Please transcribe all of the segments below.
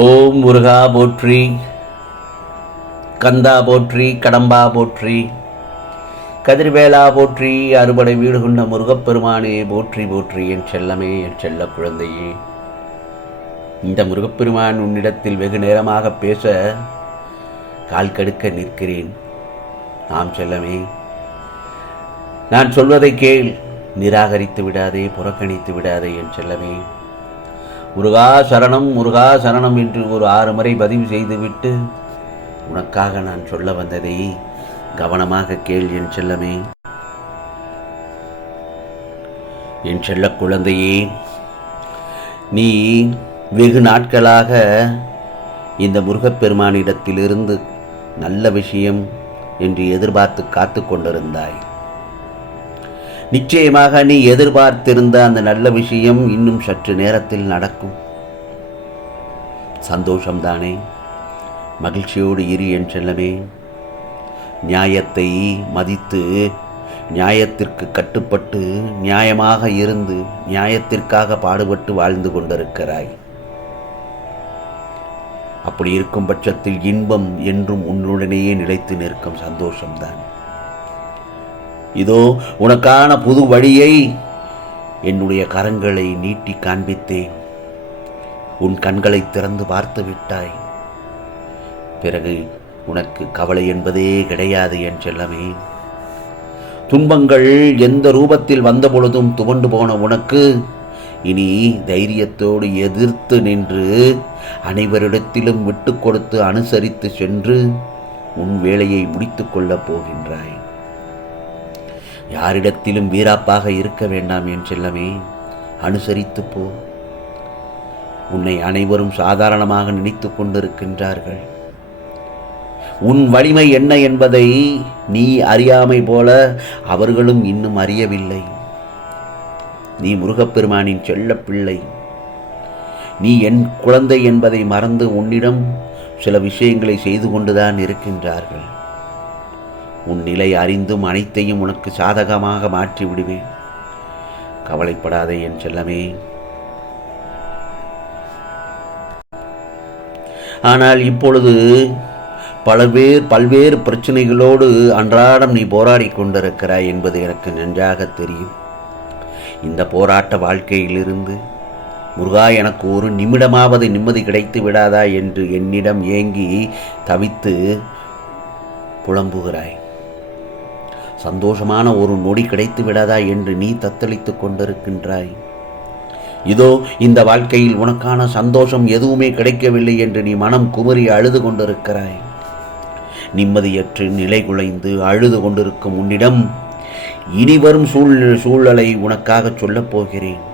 ஓம் முருகா போற்றி, கந்தா போற்றி, கடம்பா போற்றி, கதிர்வேலா போற்றி, அறுபடை வீடு கொண்ட முருகப்பெருமானே போற்றி போற்றி. என் செல்லமே, என் செல்ல குழந்தையே, இந்த முருகப்பெருமான் உன்னிடத்தில் வெகு நேரமாக பேச கால் கடுக்க நிற்கிறேன். ஆம் செல்லமே, நான் சொல்வதை கேள். நிராகரித்து விடாதே, புறக்கணித்து விடாதே என் செல்லமே. முருகா சரணம், முருகா சரணம் என்று ஒரு 6 முறை பதிவு செய்துவிட்டு உனக்காக நான் சொல்ல வந்ததை கவனமாக கேள் என் செல்லமே. என் செல்ல குழந்தையே, நீ வெகு நாட்களாக இந்த முருகப்பெருமானிடத்திலிருந்து நல்ல விஷயம் என்று எதிர்பார்த்து காத்து கொண்டிருந்தாய். நிச்சயமாக நீ எதிர்பார்த்திருந்த அந்த நல்ல விஷயம் இன்னும் சற்று நேரத்தில் நடக்கும். சந்தோஷம்தானே? மகிழ்ச்சியோடு இரு என் செல்லமே. நியாயத்தை மதித்து, நியாயத்திற்கு கட்டுப்பட்டு, நியாயமாக இருந்து, நியாயத்திற்காக பாடுபட்டு வாழ்ந்து கொண்டிருக்கிறாய். அப்படி இருக்கும் பட்சத்தில் இன்பம் என்றும் உன்னுடனேயே நிலைத்து நிற்கும். சந்தோஷம்தான். இதோ உனக்கான புது வழியை என்னுடைய கரங்களை நீட்டி காண்பித்தேன். உன் கண்களை திறந்து பார்த்து விட்டாய். பிறகு உனக்கு கவலை என்பதே கிடையாது என் செல்லமே. துன்பங்கள் எந்த ரூபத்தில் வந்த பொழுதும் துவண்டு போன உனக்கு இனி தைரியத்தோடு எதிர்த்து நின்று, அனைவரிடத்திலும் விட்டு கொடுத்து அனுசரித்து சென்று உன் வேலையை முடித்து கொள்ளப் போகின்றாய். யாரிடத்திலும் வீராப்பாக இருக்க வேண்டாம் என் செல்லமே. அனுசரித்து போ. உன்னை அனைவரும் சாதாரணமாக நினைத்து கொண்டிருக்கின்றார்கள். உன் வலிமை என்ன என்பதை நீ அறியாமை போல அவர்களும் இன்னும் அறியவில்லை. நீ முருகப்பெருமானின் செல்ல பிள்ளை. நீ என் குழந்தை என்பதை மறந்து உன்னிடம் சில விஷயங்களை செய்து கொண்டுதான் இருக்கின்றார்கள். உன் நிலை அறிந்தும் அனைத்தையும் உனக்கு சாதகமாக மாற்றி விடுவேன். கவலைப்படாதே என் செல்லமே. ஆனால் இப்பொழுது பல்வேறு பிரச்சனைகளோடு அன்றாடம் நீ போராடி கொண்டிருக்கிறாய் என்பது எனக்கு நன்றாக தெரியும். இந்த போராட்ட வாழ்க்கையிலிருந்து முருகா, எனக்கு ஒரு நிமிடமாவது நிம்மதி கிடைத்து விடாதா என்று என்னிடம் ஏங்கி தவித்து புலம்புகிறாய். சந்தோஷமான ஒரு நொடி கிடைத்து விடாதா என்று நீ தத்தளித்து கொண்டிருக்கின்றாய். இதோ இந்த வாழ்க்கையில் உனக்கான சந்தோஷம் எதுவுமே கிடைக்கவில்லை என்று நீ மனம் குமரி அழுது கொண்டிருக்கிறாய். நிம்மதியற்று நிலை குலைந்து அழுது கொண்டிருக்கும் உன்னிடம் இனி வரும் சூழலை உனக்காக சொல்லப் போகிறேன்.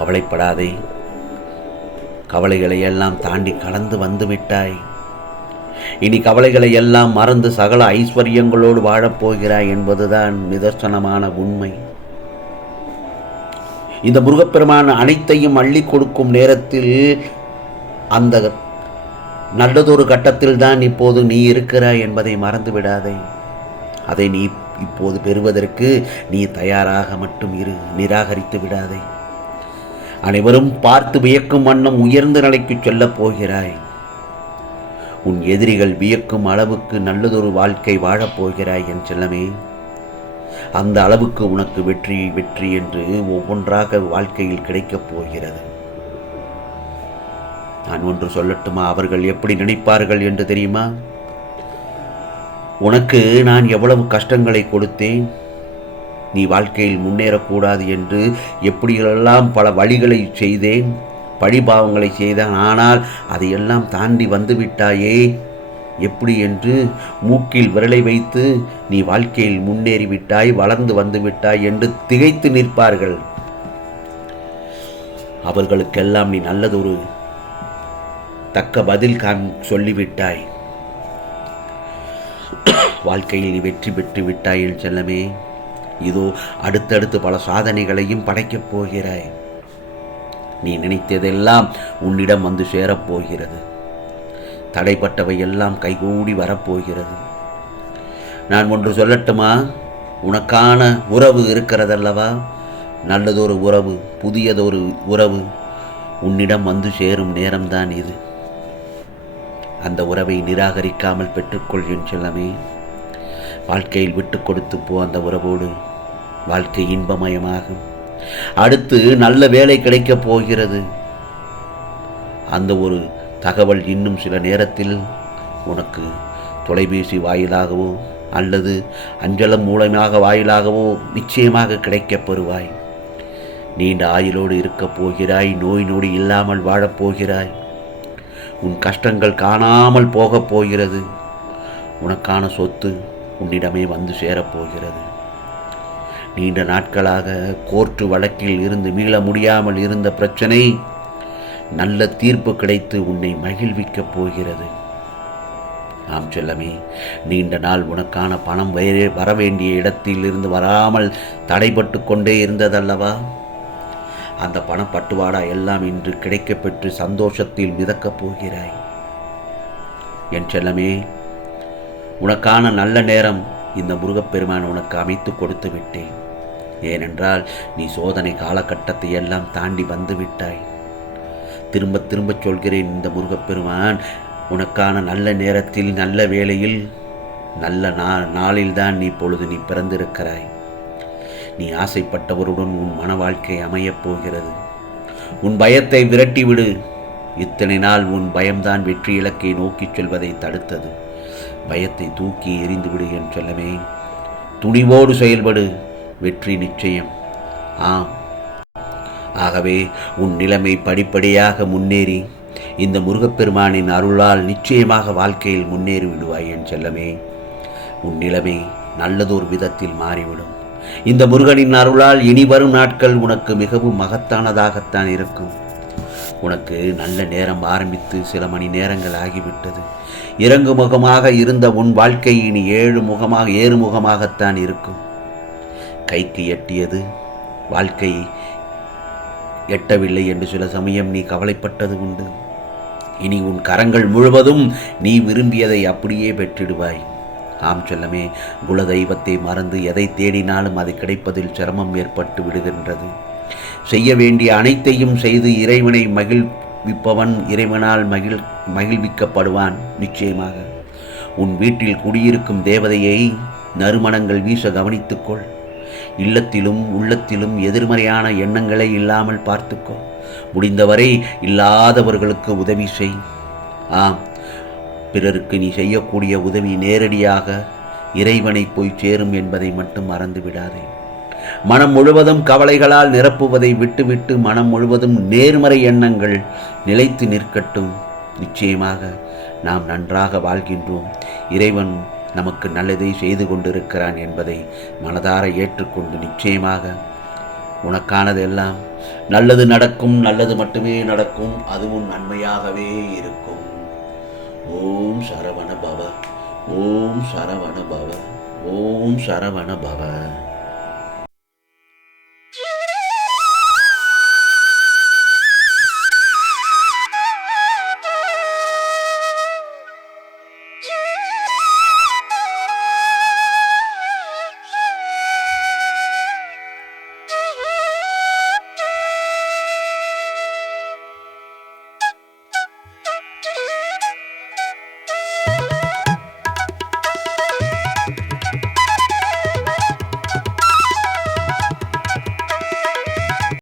கவலைப்படாதே. கவலைகளை எல்லாம் தாண்டி கடந்து வந்துவிட்டாய். இனி கவலைகளை எல்லாம் மறந்து சகல ஐஸ்வர்யங்களோடு வாழப்போகிறாய் என்பதுதான் நிதர்சனமான உண்மை. இந்த முருகப்பெருமான் அனைத்தையும் அள்ளி கொடுக்கும் நேரத்தில், அந்த நல்லதொரு கட்டத்தில் தான் இப்போது நீ இருக்கிறாய் என்பதை மறந்து விடாதே. அதை நீ இப்போது பெறுவதற்கு நீ தயாராக மட்டும் இரு. நிராகரித்து விடாதே. அனைவரும் பார்த்து வியக்கும் வண்ணம் உயர்ந்த நிலைக்கு செல்லப் போகிறாய். உன் எதிரிகள் வியக்கும் அளவுக்கு நல்லதொரு வாழ்க்கை வாழப்போகிறாய் என் செல்லமே. அந்த அளவுக்கு உனக்கு வெற்றி வெற்றி என்று ஒவ்வொன்றாக வாழ்க்கையில் கிடைக்கப் போகிறது. நான் ஒன்று சொல்லட்டுமா? அவர்கள் எப்படி நினைப்பார்கள் என்று தெரியுமா? உனக்கு நான் எவ்வளவு கஷ்டங்களை கொடுத்தேன். நீ வாழ்க்கையில் முன்னேறக்கூடாது என்று எப்படியெல்லாம் பல வழிகளை செய்தேன், பழிபாவங்களை செய்தான். ஆனால் அதையெல்லாம் தாண்டி வந்துவிட்டாயே. எப்படி என்று மூக்கில் விரலை வைத்து நீ வாழ்க்கையில் முன்னேறிவிட்டாய், வளர்ந்து வந்துவிட்டாய் என்று திகைத்து நிற்பார்கள். அவர்களுக்கெல்லாம் நீ நல்லதொரு தக்க பதில் சொல்லிவிட்டாய். வாழ்க்கையில் நீ வெற்றி பெற்று விட்டாய் என் செல்லமே. இதோ அடுத்தடுத்து பல சாதனைகளையும் படைக்கப் போகிறாய். நீ நினைத்ததெல்லாம் உன்னிடம் வந்து சேரப்போகிறது. தடைப்பட்டவை எல்லாம் கைகூடி வரப்போகிறது. நான் ஒன்று சொல்லட்டுமா? உனக்கான உறவு இருக்கிறதல்லவா? நல்லதொரு உறவு, புதியதொரு உறவு. உன்னிடம் வந்து சேரும் நேரம்தான் இது. அந்த உறவை நிராகரிக்காமல் பெற்றுக்கொள் என் செல்லமே. வாழ்க்கையில் விட்டு கொடுத்து போ. அந்த உறவோடு வாழ்க்கை இன்பமயமாகும். அடுத்து நல்ல வேலை கிடைக்கப் போகிறது. அந்த ஒரு தகவல் இன்னும் சில நேரத்தில் உனக்கு தொலைபேசி வாயிலாகவோ அல்லது அஞ்சலம் மூலமாக வாயிலாகவோ நிச்சயமாக கிடைக்கப் பெறுவாய். நீண்ட ஆயுளோடு இருக்கப் போகிறாய். நோய் நொடி இல்லாமல் வாழப்போகிறாய். உன் கஷ்டங்கள் காணாமல் போகப் போகிறது. உனக்கான சொத்து உன்னிடமே வந்து சேரப்போகிறது. நீண்ட நாட்களாக கோர்ட்டு வழக்கில் இருந்து மீள முடியாமல் இருந்த பிரச்சனை நல்ல தீர்ப்பு கிடைத்து உன்னை மகிழ்விக்கப் போகிறது. ஆம் செல்லமே, நீண்ட நாள் உனக்கான பணம் வரவேண்டிய இடத்தில் இருந்து வராமல் தடைபட்டு கொண்டே இருந்ததல்லவா? அந்த பணப்பட்டுவாடா எல்லாம் இன்று கிடைக்கப்பெற்று சந்தோஷத்தில் மிதக்கப் போகிறாய். என் செல்லமே, உனக்கான நல்ல நேரம் இந்த முருகப்பெருமான் உனக்கு அமைத்து கொடுத்து விட்டேன். ஏனென்றால் நீ சோதனை காலகட்டத்தை எல்லாம் தாண்டி வந்து விட்டாய். திரும்ப திரும்ப சொல்கிறேன், இந்த முருகப்பெருமான் உனக்கான நல்ல நேரத்தில் நல்ல வேளையில் நல்ல நாளில்தான் நீ பிறந்திருக்கிறாய். நீ ஆசைப்பட்டவருடன் உன் மன வாழ்க்கை அமையப் போகிறது. உன் பயத்தை விரட்டிவிடு. இத்தனை நாள் உன் பயம்தான் வெற்றி இலக்கை நோக்கி செல்வதை தடுத்தது. பயத்தை தூக்கி எறிந்துவிடு என் செல்லமே. துணிவோடு செயல்படு. வெற்றி நிச்சயம். ஆம், ஆகவே உன் நிலைமை படிப்படியாக முன்னேறி இந்த முருகப்பெருமானின் அருளால் நிச்சயமாக வாழ்க்கையில் முன்னேறி விடுவாய் என் செல்லமே. உன் நிலைமை நல்லதொரு விதத்தில் மாறிவிடும். இந்த முருகனின் அருளால் இனி வரும் நாட்கள் உனக்கு மிகவும் மகத்தானதாகத்தான் இருக்கும். உனக்கு நல்ல நேரம் ஆரம்பித்து சில மணி நேரங்கள் ஆகிவிட்டது. இறங்கு முகமாக இருந்த உன் வாழ்க்கை இனி ஏறு முகமாகத்தான் இருக்கும். கைக்கு எட்டியது வாழ்க்கை எட்டவில்லை என்று சில சமயம் நீ கவலைப்பட்டது உண்டு. இனி உன் கரங்கள் முழுவதும் நீ விரும்பியதை அப்படியே பெற்றிடுவாய். ஆம் செல்லமே, குலதெய்வத்தை மறந்து எதை தேடினாலும் அது கிடைப்பதில் சிரமம் ஏற்பட்டு விடுகின்றது. செய்ய வேண்டிய அனைத்தையும் செய்து இறைவனை மகிழ்விப்பவன் இறைவனால் மகிழ்விக்கப்படுவான் நிச்சயமாக. உன் வீட்டில் குடியிருக்கும் தேவதையை நறுமணங்கள் வீச கவனித்துக்கொள். இல்லத்திலும் உள்ளத்திலும் எதிர்மறையான எண்ணங்களை இல்லாமல் பார்த்துக்கோ. முடிந்தவரை இல்லாதவர்களுக்கு உதவி செய். ஆம், பிறருக்கு நீ செய்யக்கூடிய உதவி நேரடியாக இறைவனை போய் சேரும் என்பதை மட்டும் மறந்து விடாதே. மனம் முழுவதும் கவலைகளால் நிரப்புவதை விட்டுவிட்டு மனம் முழுவதும் நேர்மறை எண்ணங்கள் நிலைத்து நிற்கட்டும். நிச்சயமாக நாம் நன்றாக வாழ்கின்றோம். இறைவன் நமக்கு நல்லதை செய்து கொண்டிருக்கிறான் என்பதை மனதார ஏற்றுக்கொண்டு நிச்சயமாக உனக்கானதெல்லாம் நல்லது நடக்கும். நல்லது மட்டுமே நடக்கும். அதுவும் நன்மையாகவே இருக்கும். ஓம் சரவண பவ. ஓம் சரவண பவ. ஓம் சரவண பவ.